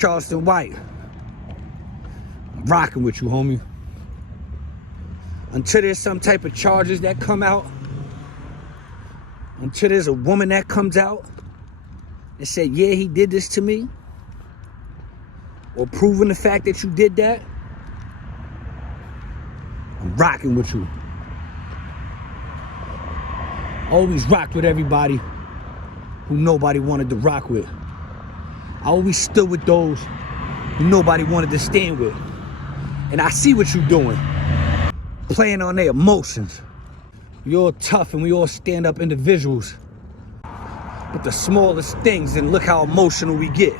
Charleston White. I'm rocking with you, homie. Until there's some type of charges that come out, until there's a woman that comes out and said, yeah, he did this to me, or proving the fact that you did that, I'm rocking with you. Always rocked with everybody who nobody wanted to rock with. I always stood with those who nobody wanted to stand with. And I see what you're doing. Playing on their emotions. We all tough and we all stand up individuals. But the smallest things, and look how emotional we get.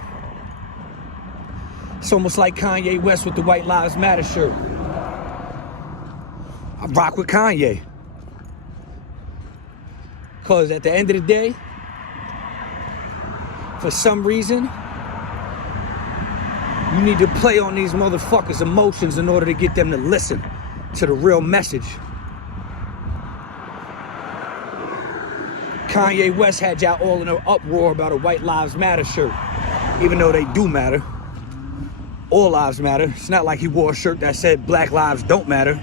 It's almost like Kanye West with the White Lives Matter shirt. I rock with Kanye. Because at the end of the day, for some reason, you need to play on these motherfuckers' emotions in order to get them to listen to the real message. Kanye West had y'all all in an uproar about a White Lives Matter shirt, even though they do matter. All lives matter. It's not like he wore a shirt that said Black lives don't matter.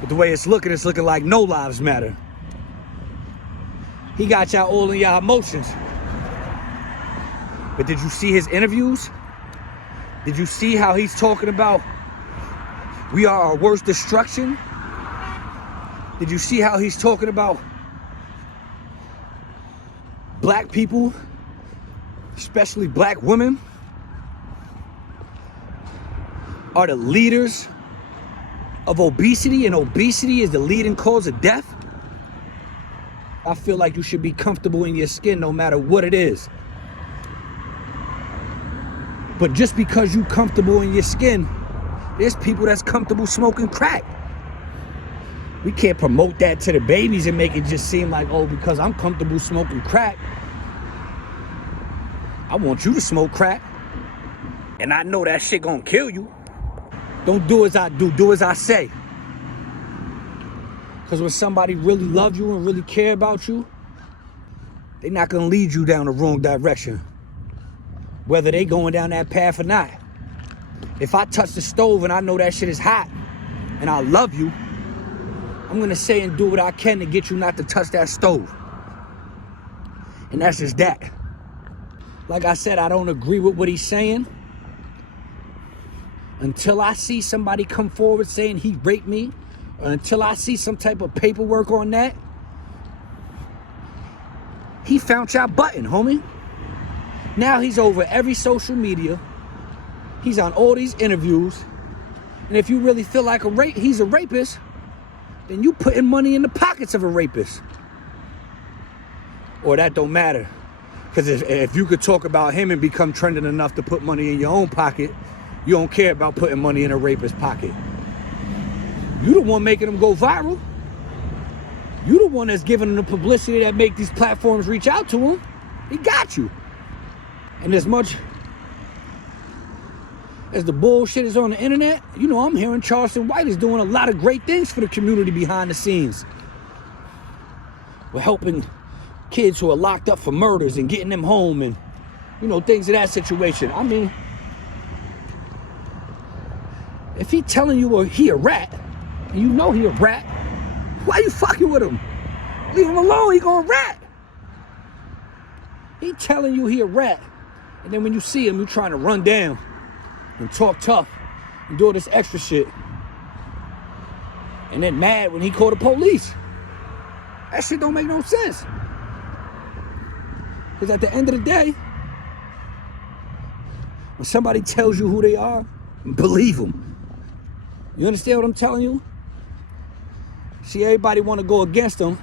But the way it's looking like no lives matter. He got y'all all in y'all emotions. But did you see his interviews? Did you see how he's talking about we are our worst destruction? Did you see how he's talking about black people, especially black women, are the leaders of obesity, and obesity is the leading cause of death? I feel like you should be comfortable in your skin no matter what it is. But just because you comfortable in your skin, there's people that's comfortable smoking crack. We can't promote that to the babies and make it just seem like, oh, because I'm comfortable smoking crack, I want you to smoke crack. And I know that shit gonna kill you. Don't do as I do as I say. Because when somebody really loves you and really care about you, they're not gonna lead you down the wrong direction, whether they going down that path or not. If I touch the stove and I know that shit is hot and I love you, I'm gonna say and do what I can to get you not to touch that stove. And that's just that. Like I said, I don't agree with what he's saying. Until I see somebody come forward saying he raped me, or until I see some type of paperwork on that, he found y'all button, homie. Now he's over every social media. He's on all these interviews. And if you really feel like he's a rapist, then you putting money in the pockets of a rapist. Or that don't matter. Because if you could talk about him and become trending enough to put money in your own pocket, you don't care about putting money in a rapist's pocket. You the one making them go viral. You the one that's giving them the publicity that make these platforms reach out to him. He got you. And as much as the bullshit is on the internet, you know, I'm hearing Charleston White is doing a lot of great things for the community behind the scenes. We're helping kids who are locked up for murders and getting them home and, you know, things of that situation. I mean, if he telling you he a rat, and you know he a rat, why you fucking with him? Leave him alone, he gonna rat. He telling you he a rat, and then when you see him, you trying to run down and talk tough and do all this extra shit. And then mad when he called the police. That shit don't make no sense. Because at the end of the day, when somebody tells you who they are, believe them. You understand what I'm telling you? See, everybody want to go against them,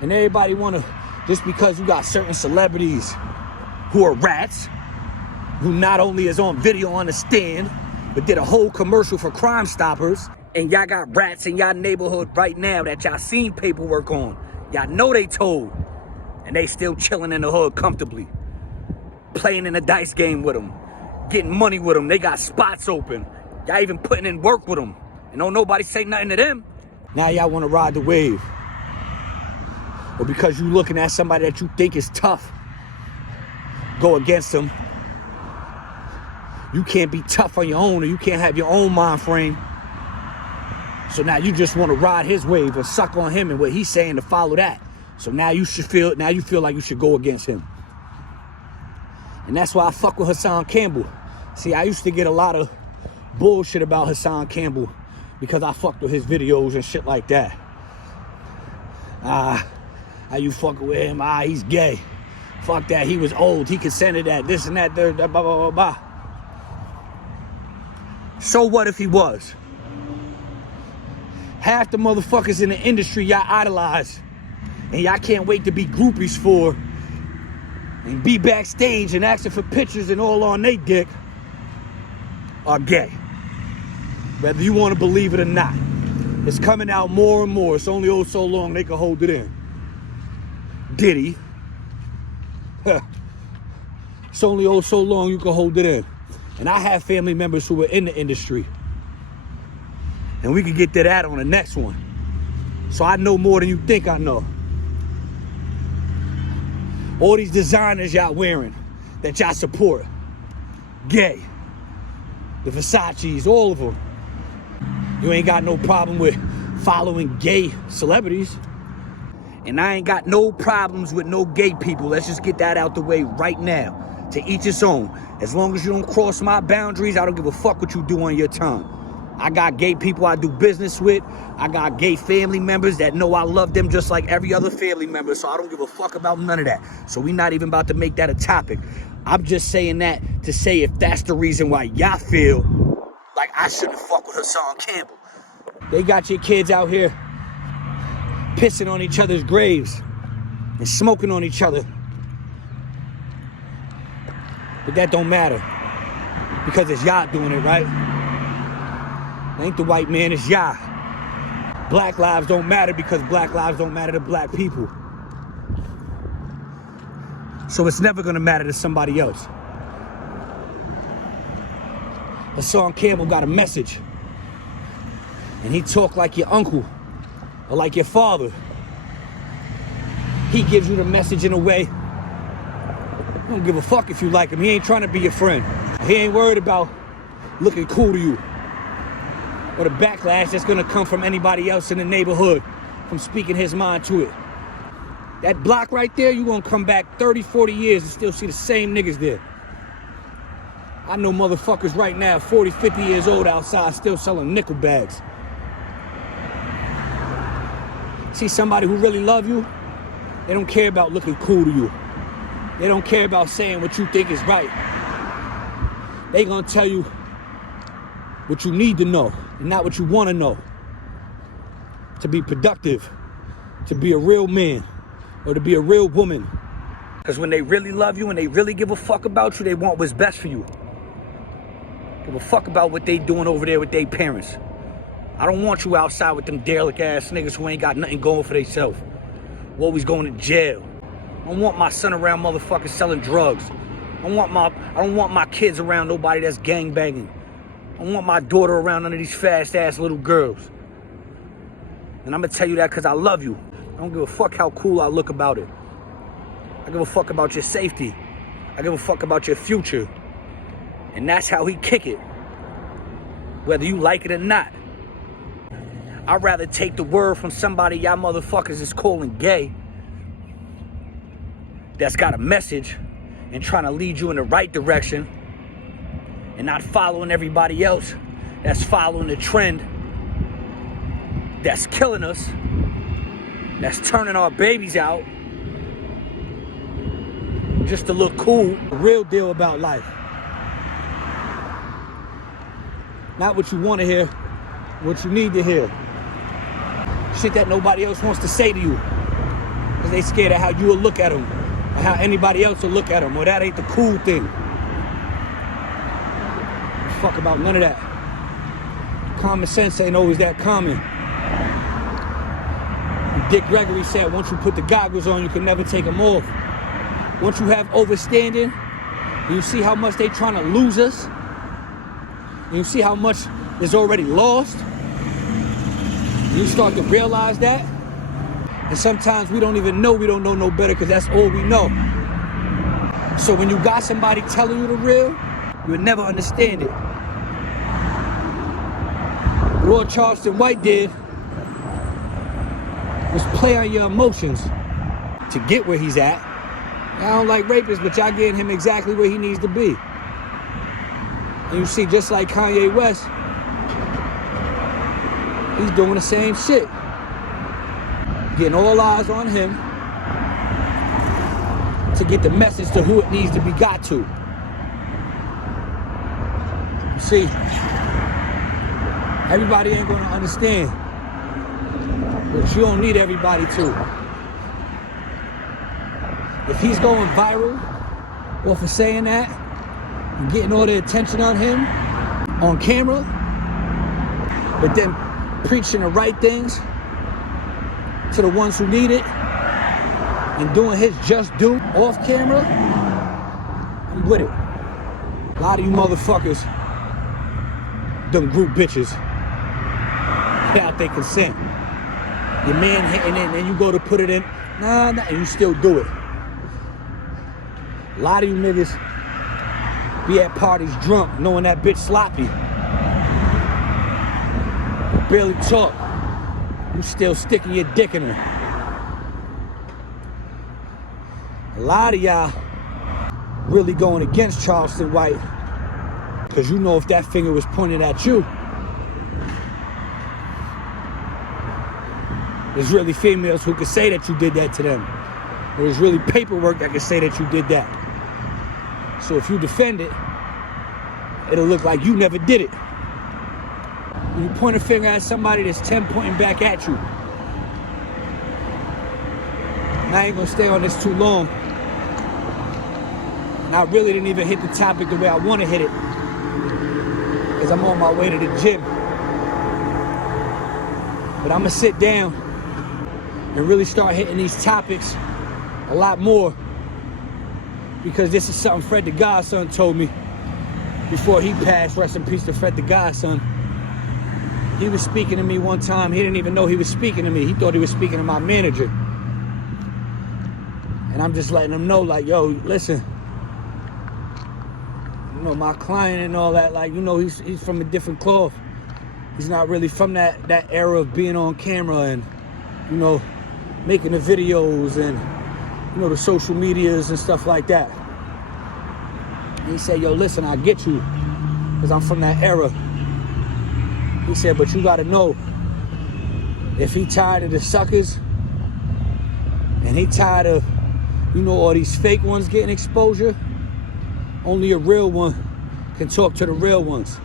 and everybody want to, just because you got certain celebrities who are rats, who not only is on video on the stand, but did a whole commercial for Crime Stoppers, and y'all got rats in y'all neighborhood right now that y'all seen paperwork on. Y'all know they told, and they still chilling in the hood comfortably, playing in a dice game with them, getting money with them. They got spots open. Y'all even putting in work with them, and don't nobody say nothing to them. Now y'all want to ride the wave. Or because you looking at somebody that you think is tough, go against him. You can't be tough on your own, or you can't have your own mind frame. So now you just want to ride his wave or suck on him and what he's saying to follow that. So now you feel like you should go against him. And that's why I fuck with Hassan Campbell. See, I used to get a lot of bullshit about Hassan Campbell because I fucked with his videos and shit like that. How you fucking with him? He's gay. Fuck that, he was old, he consented that, this and that, blah, blah, blah, blah. So what if he was? Half the motherfuckers in the industry y'all idolize and y'all can't wait to be groupies for and be backstage and asking for pictures and all on they dick are gay. Whether you want to believe it or not. It's coming out more and more. It's only so long they can hold it in. Diddy. It's only so long you can hold it in. And I have family members who are in the industry. And we can get to that on the next one. So I know more than you think I know. All these designers y'all wearing that y'all support. Gay. The Versace's, all of them. You ain't got no problem with following gay celebrities. And I ain't got no problems with no gay people. Let's just get that out the way right now. To each his own. As long as you don't cross my boundaries, I don't give a fuck what you do on your time. I got gay people I do business with. I got gay family members that know I love them just like every other family member. So I don't give a fuck about none of that. So we're not even about to make that a topic. I'm just saying that to say if that's the reason why y'all feel like I shouldn't fuck with Hassan Campbell. They got your kids out here pissing on each other's graves and smoking on each other. But that don't matter because it's y'all doing it, right? It ain't the white man, it's y'all. Black lives don't matter because black lives don't matter to black people. So it's never gonna matter to somebody else. Hassan Campbell got a message. And he talk like your uncle or like your father. He gives you the message in a way. I don't give a fuck if you like him. He ain't trying to be your friend. He ain't worried about looking cool to you. Or the backlash that's gonna come from anybody else in the neighborhood from speaking his mind to it. That block right there, you gonna come back 30, 40 years and still see the same niggas there. I know motherfuckers right now, 40, 50 years old outside still selling nickel bags. See somebody who really love you, they don't care about looking cool to you. They don't care about saying what you think is right. They gonna tell you what you need to know and not what you wanna know. To be productive, to be a real man, or to be a real woman. Because when they really love you and they really give a fuck about you, they want what's best for you. Give a fuck about what they doing over there with their parents. I don't want you outside with them derelict ass niggas who ain't got nothing going for themselves. Who always going to jail. I don't want my son around motherfuckers selling drugs. I don't want my kids around nobody that's gangbanging. I don't want my daughter around none of these fast ass little girls. And I'm gonna tell you that because I love you. I don't give a fuck how cool I look about it. I give a fuck about your safety. I give a fuck about your future. And that's how he kick it. Whether you like it or not. I'd rather take the word from somebody y'all motherfuckers is calling gay that's got a message and trying to lead you in the right direction and not following everybody else that's following the trend that's killing us, that's turning our babies out just to look cool. The real deal about life. Not what you want to hear, what you need to hear. Shit that nobody else wants to say to you. Because they scared of how you will look at them. Or how anybody else will look at them. Or that ain't the cool thing. Fuck about none of that. Common sense ain't always that common. Dick Gregory said once you put the goggles on, you can never take them off. Once you have overstanding, and you see how much they trying to lose us, and you see how much is already lost, you start to realize that. And sometimes we don't even know we don't know no better because that's all we know. So when you got somebody telling you the real, you would never understand it. But all Charleston White did was play on your emotions to get where he's at. I don't like rapists, but y'all getting him exactly where he needs to be. And you see, just like Kanye West, he's doing the same shit. Getting all eyes on him to get the message to who it needs to be got to. You see, everybody ain't gonna understand, but you don't need everybody to. If he's going viral off of saying that and getting all the attention on him on camera, but then preaching the right things to the ones who need it and doing his just due off camera, I'm with it. A lot of you motherfuckers done group bitches without their consent. Your man hitting it and you go to put it in, nah, and you still do it. A lot of you niggas be at parties drunk knowing that bitch sloppy. Barely talk. You still sticking your dick in her. A lot of y'all really going against Charleston White because you know if that finger was pointed at you, there's really females who could say that you did that to them. There's really paperwork that could say that you did that. So if you defend it, it'll look like you never did it. When you point a finger at somebody, that's 10 pointing back at you. And I ain't gonna stay on this too long. And I really didn't even hit the topic the way I wanna hit it, because I'm on my way to the gym. But I'm gonna sit down and really start hitting these topics a lot more, because this is something Fred the Godson told me before he passed. Rest in peace to Fred the Godson. He was speaking to me one time. He didn't even know he was speaking to me. He thought he was speaking to my manager. And I'm just letting him know, like, yo, listen, you know, my client and all that, like, you know, he's from a different cloth. He's not really from that era of being on camera and, you know, making the videos and, you know, the social medias and stuff like that. And he said, yo, listen, I get you, because I'm from that era. He said, but you gotta know, if he tired of the suckers and he tired of, you know, all these fake ones getting exposure, only a real one can talk to the real ones.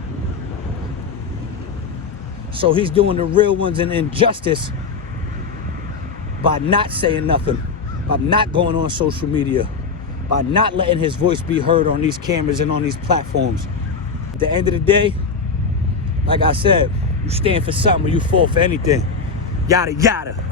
So he's doing the real ones an injustice by not saying nothing, by not going on social media, by not letting his voice be heard on these cameras and on these platforms. At the end of the day, like I said, you stand for something or you fall for anything. Yada, yada.